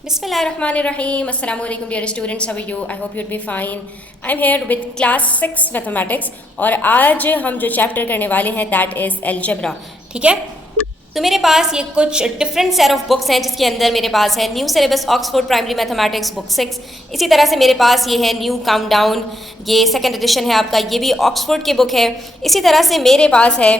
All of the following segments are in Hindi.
Bismillahirrahmanirrahim. Assalamu alaikum dear students. How are you? I hope you'd be fine. I'm here with class 6 mathematics और आज हम जो चैप्टर करने वाले हैं that is algebra. ठीक है, तो मेरे पास ये कुछ डिफरेंट सेट ऑफ बुक्स हैं जिसके अंदर मेरे पास है new syllabus Oxford primary mathematics book 6। इसी तरह से मेरे पास ये है न्यू काउंटडाउन, ये सेकंड एडिशन है आपका, ये भी ऑक्सफोर्ड की बुक है। इसी तरह से मेरे पास है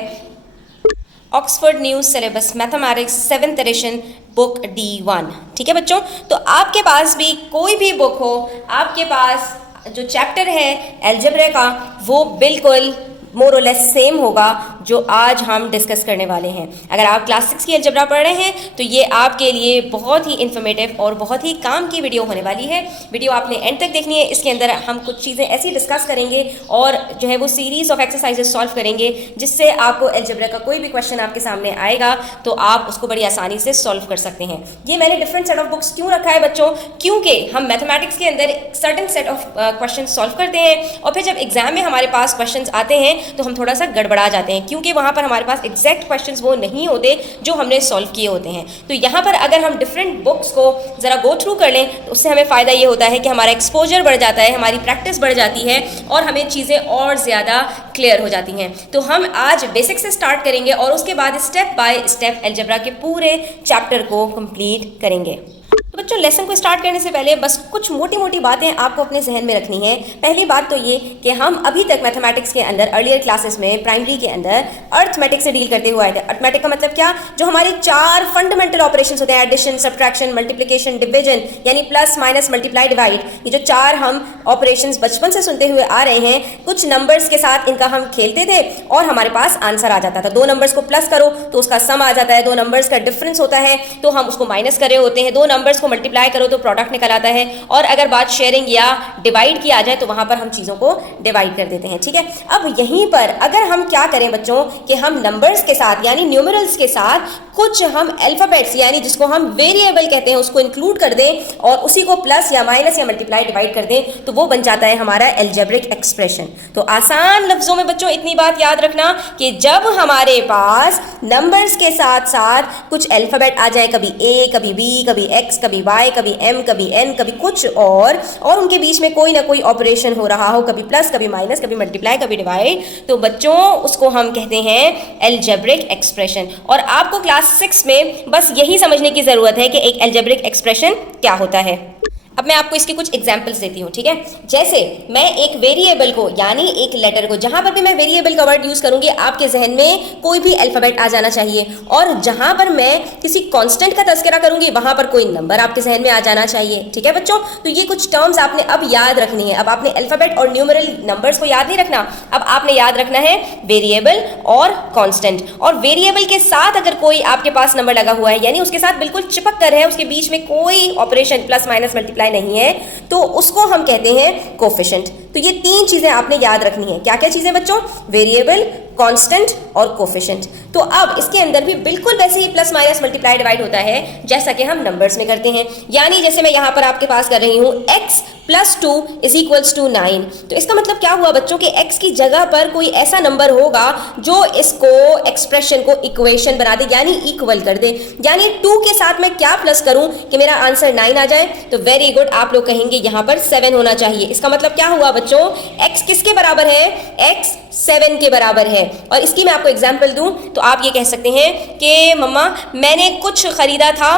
Oxford new syllabus mathematics 7th addition book D1। ठीक है बच्चों, तो आपके पास भी कोई भी बुक हो, आपके पास जो चैप्टर है अलजेब्रा का वो बिल्कुल मोर और लेस सेम होगा जो आज हम डिस्कस करने वाले हैं। अगर आप क्लास 6 की अलजेब्रा पढ़ रहे हैं तो ये आपके लिए बहुत ही इन्फॉर्मेटिव और बहुत ही काम की वीडियो होने वाली है। वीडियो आपने एंड तक देखनी है। इसके अंदर हम कुछ चीज़ें ऐसी डिस्कस करेंगे और जो है वो सीरीज ऑफ एक्सरसाइजेस सॉल्व करेंगे जिससे आपको अलजेब्रा का कोई भी क्वेश्चन आपके सामने आएगा तो आप उसको बड़ी आसानी से सॉल्व कर सकते हैं। ये मैंने डिफरेंट सेट ऑफ बुक्स क्यों रखा है बच्चों, क्योंकि हम मैथमेटिक्स के अंदर certain set of question solve करते हैं और फिर जब एग्जाम में हमारे पास क्वेश्चन आते हैं तो हम थोड़ा सा गड़बड़ा जाते हैं क्योंकि वहाँ पर हमारे पास एग्जैक्ट क्वेश्चंस वो नहीं होते जो हमने सॉल्व किए होते हैं। तो यहाँ पर अगर हम डिफरेंट बुक्स को ज़रा गो थ्रू कर लें तो उससे हमें फ़ायदा ये होता है कि हमारा एक्सपोजर बढ़ जाता है, हमारी प्रैक्टिस बढ़ जाती है और हमें चीज़ें और ज़्यादा क्लियर हो जाती हैं। तो हम आज बेसिक से स्टार्ट करेंगे और उसके बाद स्टेप बाय स्टेप अलजेब्रा के पूरे चैप्टर को कंप्लीट करेंगे। तो बच्चों, लेसन को स्टार्ट करने से पहले बस कुछ मोटी मोटी बातें आपको अपने जहन में रखनी है। पहली बात तो ये कि हम अभी तक मैथमेटिक्स के अंदर अर्लियर क्लासेस में प्राइमरी के अंदर अर्थमेटिक से डील करते हुए आए थे। अर्थमेटिक का मतलब क्या, जो हमारे 4 फंडामेंटल ऑपरेशंस होते हैं, एडिशन, सब्ट्रैक्शन, मल्टीप्लिकेशन, डिवीजन, यानी प्लस माइनस मल्टीप्लाई डिवाइड, ये जो 4 हम ऑपरेशंस बचपन से सुनते हुए आ रहे हैं, कुछ नंबर्स के साथ इनका हम खेलते थे और हमारे पास आंसर आ जाता था। 2 नंबर्स को प्लस करो तो उसका सम आ जाता है, 2 नंबर्स का डिफरेंस होता है तो हम उसको माइनस कर रहे होते हैं, 2 नंबर्स को मल्टीप्लाई करो तो प्रोडक्ट निकल आता है। और अगर बात शेयरिंग या डिवाइड की आ जाए तो वहां पर हम चीजों को डिवाइड कर देते हैं। ठीक है, अब यहीं पर अगर हम क्या करें बच्चों कि हम नंबर्स के साथ यानी न्यूमरल्स के साथ कुछ हम अल्फाबेट्स यानी जिसको हम वेरिएबल कहते हैं उसको इंक्लूड कर दें और उसी को प्लस या माइनस या मल्टीप्लाई डिवाइड कर दें तो वो बन जाता है हमारा अलजेब्रिक एक्सप्रेशन। तो आसान लफ्जों में बच्चों इतनी बात याद रखना कि जब हमारे पास नंबर्स के साथ साथ कुछ अल्फाबेट आ जाए, कभी ए, कभी बी, कभी एक्स, कभी वाई, कभी एम, कभी एन, कभी कुछ और उनके बीच में कोई ना कोई ऑपरेशन हो रहा हो, कभी प्लस, कभी माइनस, कभी मल्टीप्लाई, कभी डिवाइड, तो बच्चों उसको हम कहते हैं अलजेब्रिक एक्सप्रेशन। और आपको क्लास 6 में बस यही समझने की जरूरत है कि एक अलजेब्रिक एक्सप्रेशन क्या होता है। अब मैं आपको इसके कुछ एग्जाम्पल्स देती हूँ। ठीक है, जैसे मैं एक वेरिएबल को यानी एक लेटर को, जहां पर भी मैं वेरिएबल का वर्ड यूज करूंगी आपके जहन में कोई भी अल्फाबेट आ जाना चाहिए, और जहां पर मैं किसी कांस्टेंट का तस्करा करूंगी वहां पर कोई नंबर आपके जहन में आ जाना चाहिए। ठीक है बच्चों, तो ये कुछ टर्म्स आपने अब याद रखनी है। अब आपने अल्फाबेट और न्यूमरल नंबर्स को याद नहीं रखना, अब आपने याद रखना है वेरिएबल और कांस्टेंट। और वेरिएबल के साथ अगर कोई आपके पास नंबर लगा हुआ है यानी उसके साथ बिल्कुल चिपक कर है, उसके बीच में कोई ऑपरेशन प्लस माइनस मल्टीप्लाई नहीं है, तो उसको हम कहते हैं कोफिशिएंट। तो ये 3 चीजें आपने याद रखनी है। क्या क्या चीजें बच्चों, वेरिएबल, कांस्टेंट और कोफिशिएंट। तो अब इसके अंदर भी बिल्कुल वैसे ही प्लस माइनस मल्टीप्लाई डिवाइड होता है जैसा कि हम नंबर्स में करते हैं। यानी जैसे मैं यहां पर आपके पास कर रही हूं x + 2 = 9, तो इसका मतलब क्या हुआ बच्चों कि x की जगह पर कोई ऐसा नंबर होगा जो इसको एक्सप्रेशन को इक्वेशन बना दे यानी इक्वल कर दे। यानी 2 के साथ मैं क्या प्लस करूं कि मेरा आंसर 9 आ जाए, तो वेरी गुड, आप लोग कहेंगे यहां पर 7 होना चाहिए। इसका मतलब क्या हुआ बच्चों, x किसके बराबर है, x 7 के बराबर है। और इसकी मैं आपको एग्जांपल दूं तो आप ये कह सकते हैं कि मम्मा मैंने कुछ खरीदा था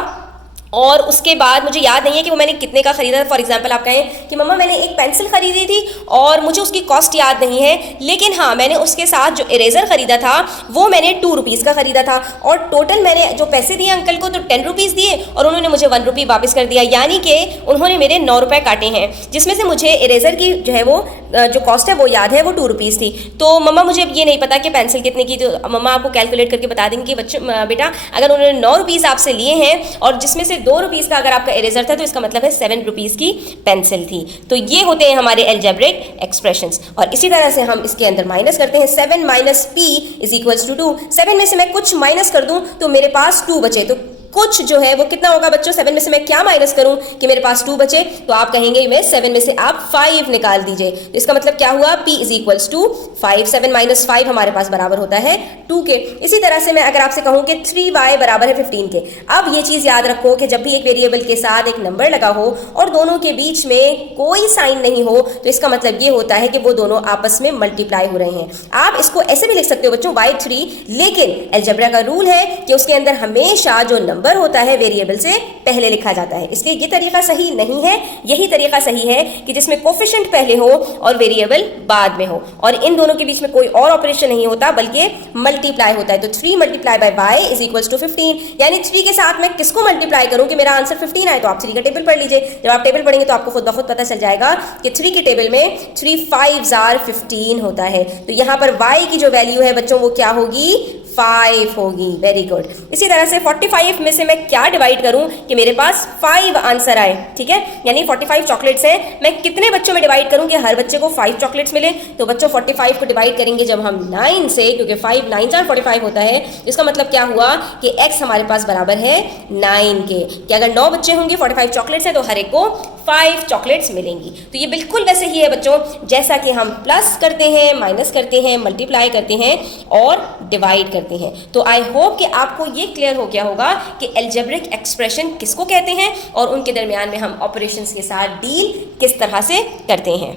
और उसके बाद मुझे याद नहीं है कि वो मैंने कितने का खरीदा था। फॉर एग्जांपल आप कहें कि मम्मा मैंने एक पेंसिल खरीदी थी और मुझे उसकी कॉस्ट याद नहीं है, लेकिन हाँ मैंने उसके साथ जो इरेजर खरीदा था वो मैंने 2 रुपीज़ का खरीदा था और टोटल मैंने जो पैसे दिए अंकल को तो 10 रुपीज़ दिए और उन्होंने मुझे 1 रुपी वापस कर दिया, यानी कि उन्होंने मेरे 9 रुपये काटे हैं, जिसमें से मुझे इरेजर की जो है वो जो कॉस्ट है वो याद है, वो 2 रुपीज़ थी। तो मम्मा मुझे ये नहीं पता कि पेंसिल कितने की, तो मम्मा आपको कैलकुलेट करके बता देंगे कि बच्चे बेटा अगर उन्होंने 9 रुपीज़ आपसे लिए हैं और जिसमें से 2 रुपीज़ का अगर आपका इरेजर था तो इसका मतलब है 7 रुपीज़ की पेंसिल थी। तो ये होते हैं हमारे अलजेब्रिक एक्सप्रेशंस। और इसी तरह से हम इसके अंदर माइनस करते हैं। 7 - p = 2। 7 में से मैं कुछ माइनस कर दूं तो मेरे पास 2 बचे, तो कुछ जो है वो कितना होगा बच्चों, 7 में से मैं क्या माइनस करूं कि मेरे पास 2 बचे, तो आप कहेंगे मैं 7 में से आप 5 निकाल दीजिए। तो इसका मतलब क्या हुआ, p इज इक्वल्स टू 5, 7 माइनस 5 हमारे पास बराबर होता है 2 के। इसी तरह से मैं अगर आपसे कहूं कि 3y बराबर है 15 के, अब ये चीज याद रखो कि जब भी एक वेरिएबल के साथ एक नंबर लगा हो और दोनों के बीच में कोई साइन नहीं हो, तो इसका मतलब ये होता है कि वो दोनों आपस में मल्टीप्लाई हो रहे हैं। आप इसको ऐसे भी लिख सकते हो बच्चों y3, लेकिन अलजेब्रा का रूल है कि उसके अंदर हमेशा जो नंबर होता है वेरिएबल से पहले लिखा जाता है, इसलिए ये तरीका सही नहीं है। यही तरीका सही है कि जिसमें कोफिशिएंट पहले हो और वेरिएबल बाद में हो, और इन दोनों के बीच में कोई और ऑपरेशन नहीं होता बल्कि मल्टीप्लाई होता है। तो 3 multiply by y is equals to 15, यानी 3 के साथ मैं किसको मल्टीप्लाई करूं कि मेरा आंसर 15 आए। तो आप 3 का टेबल पढ़ लीजिए, जब आप टेबल पढ़ेंगे तो आपको खुद ब खुद पता चल जाएगा कि 3 के टेबल में 3 5s are 15 होता है। तो यहां पर y की जो वैल्यू है बच्चों वो क्या होगी, 5 होगी। Very good. इसी तरह से 45 में से मैं क्या डिवाइड करूं कि मेरे पास 5 आंसर आए, ठीक है, यानी 45 चॉकलेट्स हैं, मैं कितने बच्चों में डिवाइड करूं कि हर बच्चे को 5 चॉकलेट्स मिले। तो बच्चों 45 को डिवाइड करेंगे जब हम 9 से, क्योंकि 5 9s are 45 होता है। इसका मतलब क्या हुआ कि x हमारे पास बराबर है 9 के, कि अगर 9 बच्चे होंगे 45 चॉकलेट्स हैं तो हर एक को 5 चॉकलेट्स मिलेंगी। तो ये बिल्कुल वैसे ही है बच्चों जैसा कि हम प्लस करते हैं, माइनस करते हैं, मल्टीप्लाई करते हैं और डिवाइड करते हैं। तो आई होप कि आपको ये क्लियर हो गया होगा कि अलजेब्रिक एक्सप्रेशन किसको कहते हैं और उनके दरमियान में हम ऑपरेशंस के साथ डील किस तरह से करते हैं।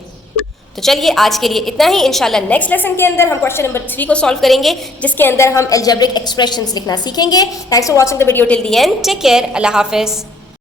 तो चलिए आज के लिए इतना ही। इंशाल्लाह नेक्स्ट लेसन के अंदर हम क्वेश्चन नंबर 3 को सॉल्व करेंगे, जिसके अंदर हम अलजेब्रिक एक्सप्रेशंस लिखना सीखेंगे। Thanks for watching the video till the end. Take care. अल्लाह हाफिज।